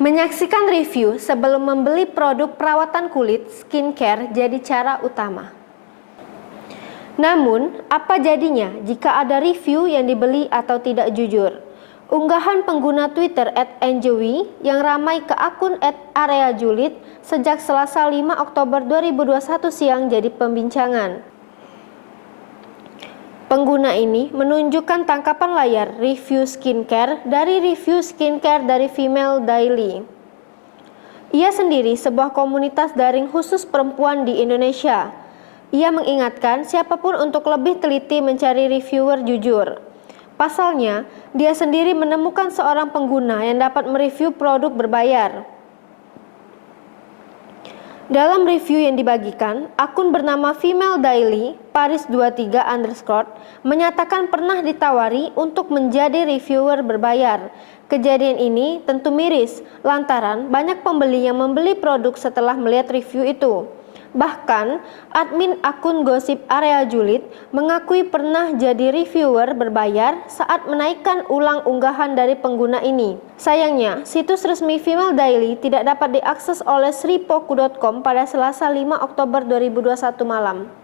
Menyaksikan review sebelum membeli produk perawatan kulit skincare jadi cara utama. Namun, apa jadinya jika ada review yang dibeli atau tidak jujur? Unggahan pengguna Twitter @enjoy yang ramai ke akun @areajulit sejak Selasa 5 Oktober 2021 siang jadi pembincangan. Pengguna ini menunjukkan tangkapan layar review skincare dari review skincare dari Female Daily. Ia sendiri sebuah komunitas daring khusus perempuan di Indonesia. Ia mengingatkan siapapun untuk lebih teliti mencari reviewer jujur. Pasalnya, dia sendiri menemukan seorang pengguna yang dapat mereview produk berbayar. Dalam review yang dibagikan, akun bernama Female Daily Paris 23 underscore menyatakan pernah ditawari untuk menjadi reviewer berbayar. Kejadian ini tentu miris lantaran banyak pembeli yang membeli produk setelah melihat review itu. Bahkan, admin akun gosip Area Julid mengakui pernah jadi reviewer berbayar saat menaikkan ulang unggahan dari pengguna ini. Sayangnya, situs resmi Female Daily tidak dapat diakses oleh sripoku.com pada Selasa 5 Oktober 2021 malam.